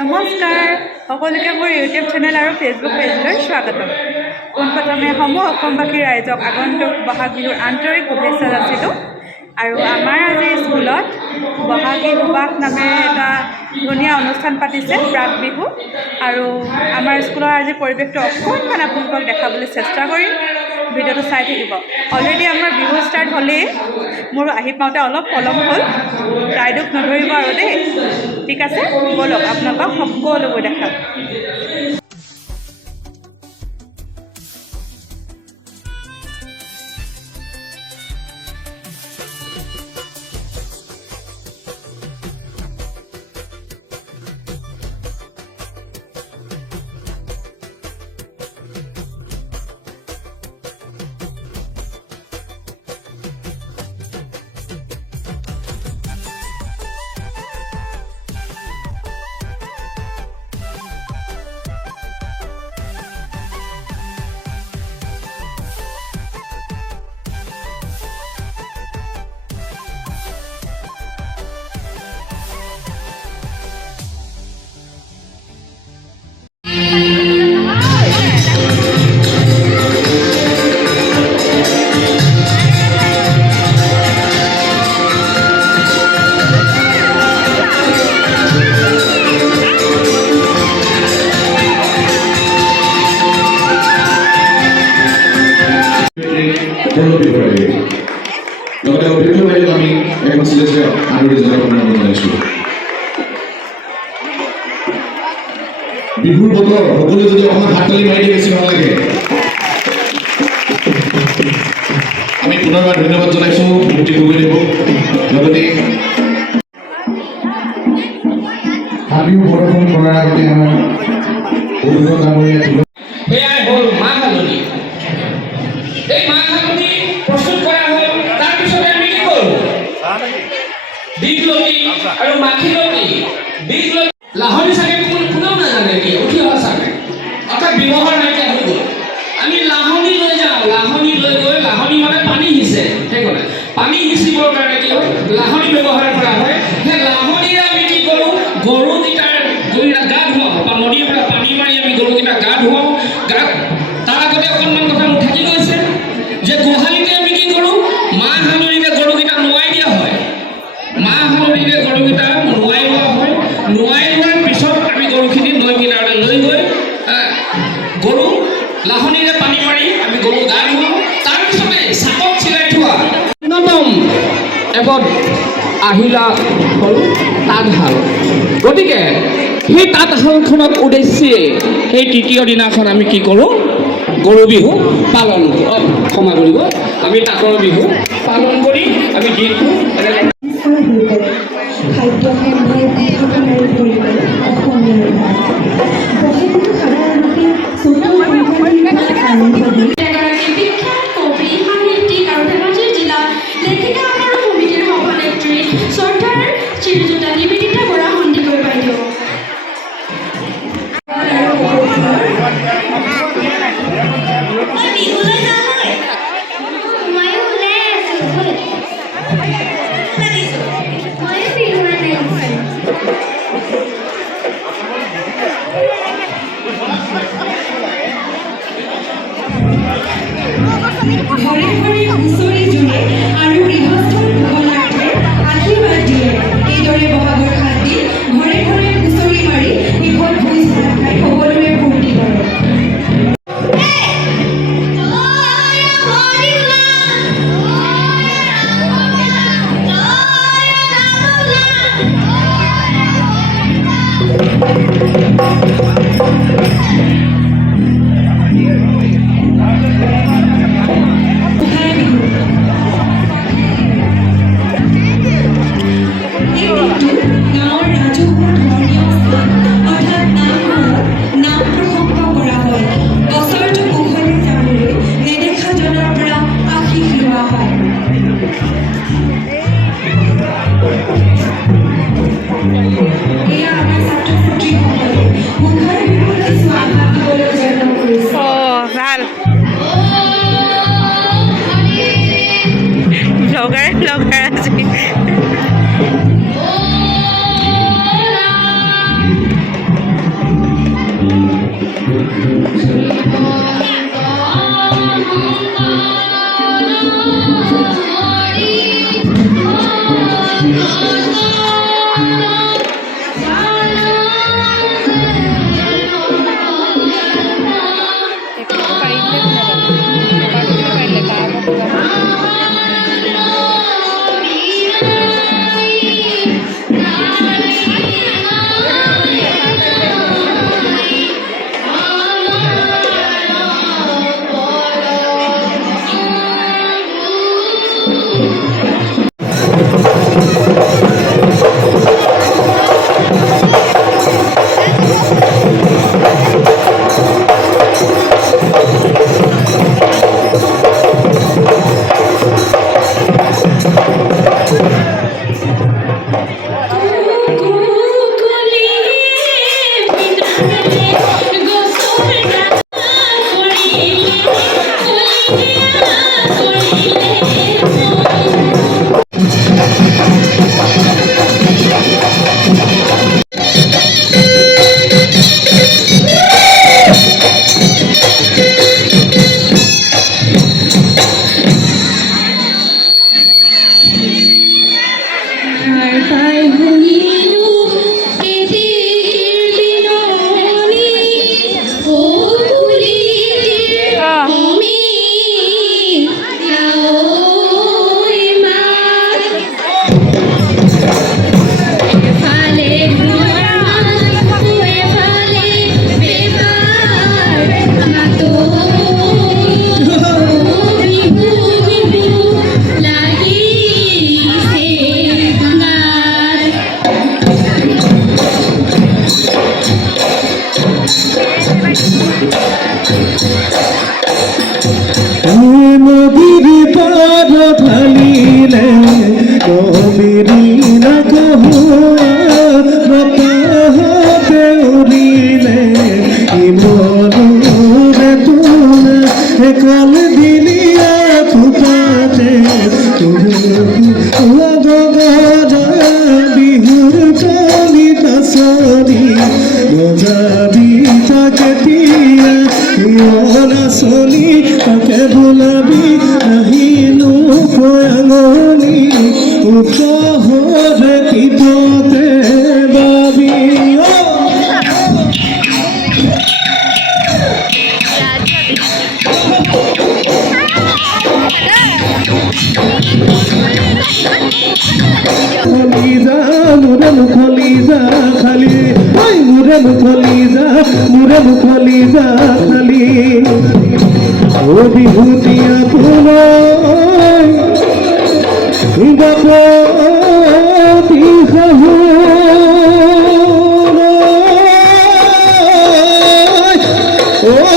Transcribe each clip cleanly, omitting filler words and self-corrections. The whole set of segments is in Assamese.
নমস্কাৰ সকলোকে মোৰ ইউটিউব চেনেল আৰু ফেচবুক পেজলৈ স্বাগতম। পোনপ্ৰথমে সমূহ অসমবাসী ৰাইজক আগন্তুক বহাগ বিহুৰ আন্তৰিক শুভেচ্ছা যাচিলোঁ। আৰু আমাৰ আজি স্কুলত বহাগী সুবাস নামেৰে এটা ধুনীয়া অনুষ্ঠান পাতিছে, প্ৰাক বিহু। আৰু আমাৰ স্কুলৰ আজি পৰিৱেশটো অকণমান আপোনালোকক দেখাবলৈ চেষ্টা কৰিম, ভিডিঅ'টো চাই থাকিব। অলৰেডি আমাৰ বিহু ষ্টাৰ্ট হ'লেই, মোৰ আহি পাওঁতে অলপ পলম হ'ল, তাই দুখ নধৰিব আৰু দেই। ঠিক আছে, ব'লক আপোনালোকক সকলোবোৰ দেখাম। বিহুৰ বতৰ সকলোৱে যদি অকণমান হাত তালি মাৰি দিয়ে বেছি ভাল লাগে। আমি পুনৰবাৰ ধন্যবাদ জনাইছোঁ বিভূতি গগৈদেৱক। লগতে হাবিও প্ৰদৰ্শন কৰাৰ আগতে আমাৰ সেয়াই হ'ল মাহ হালধি। এই মাহ হালধি প্ৰস্তুত কৰা হ'ল। তাৰপিছতে আমি কি কৰোঁ? দীঘলতি আৰু মাখিলতি, দীঘলতি লাহনি চাগে কোনেও নাজানে কি উঠি অহা চাগে, অৰ্থাৎ ব্যৱহাৰ নাইকিয়া হৈ গ'ল। আমি লাহনি লৈ যাওঁ, লাহনি লৈ গৈ, লাহনি মানে পানী সিঁচে, ঠিক আছে। পানী সিঁচিবৰ কাৰণে কি হয়, লাহনি ব্যৱহাৰ কৰা হয়। সেই লাহনিৰে আমি কি কৰোঁ, গৰুকেইটাৰ গা ধুৱাওঁ, বা নদীৰ পৰা পানী মাৰি আমি গৰুকেইটা গা ধুৱাওঁ। তাৰ আগতে অকণমান কথা মোৰ থাকি গৈছে যে গোহালিতে আমি কি কৰোঁ, মাহ হালধিৰে গৰুকেইটা নোৱাই দিয়া হয়। মাহ হালধিৰে গৰুকেইটা নোৱাই লোৱা হয়। নোৱাই লোৱাৰ পিছত আমি গৰুখিনি নৈ কিনাৰলৈ লৈ গৈ গৰু লাহনিৰে পানী মাৰি আমি গৰু গা ধুৱাওঁ। তাৰপিছতে চাপত চিলাই থোৱা অন্যতম এপদ আহিলা হ'ল তাঁতশাল। গতিকে সেই তাঁতশালখনক উদ্দেশ্যে সেই তৃতীয় দিনাখন আমি কি কৰোঁ, গৰু বিহু পালন কৰোঁ। ক্ষমা কৰিব, আমি তাঁতৰ বিহু পালন কৰি আমি দিনটো খাদ্য সম্ভাৰ পিঠাপনাৰে ভৰি পৰে অসমীয়াৰ ভাত। বহাগ বিহু সাধাৰণতে চতুৰ্থ সংক্ৰান্তিৰ পৰা আৰম্ভ হয়। এগৰাকী বিখ্যাত কবি, সাহিত্যিক আৰু ধেমাজি জিলা লেখিকা আৰু সমিতিৰ সভানেত্ৰী শ্ৰদ্ধাৰ শ্ৰীযুতা নিবেদিতা বৰা সন্দিকৈ বাইদেউ। ঘৰে ঘৰে হুঁচৰি জুৰে আৰু গৃহস্থৰ কুশলাৰ্থে আশীৰ্বাদ দিয়ে। এইদৰে বহাগৰ ৭ দিন ঘৰে ঘৰে হুঁচৰি মাৰি বিহুত ভোজ ভাত খাই সকলোৱে ফূৰ্তি কৰে। আর পাই ভুলিলো এটির বিননি ও কুলিটির আমি আওই মাত ফালে ঘুমার তুই ফালে বেবার মাতো বিহু বিহু লাগি সে গার নদীর পার ঢালিলে কবিরি না কহুয়া রতাহতে উড়িলে ইমনুরে তুনে কল দিলিয়া ফুটাতে লগগা বিহুর কলিতা সরি গজাবি তাকেতিয়া ইয়লা সলি তাকে ভুলাবি নাহিনু কয়াঙনি উৎসাহরে পিততে বাবি খলিজা মুরন খলিজা খালি ওই মুরন খলিজা খালি ও বিভূতিয়া পুনয় বাপতি সাহু ও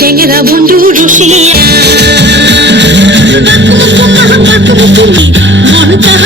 চেংরা বন্ধু রসিয়া মনটা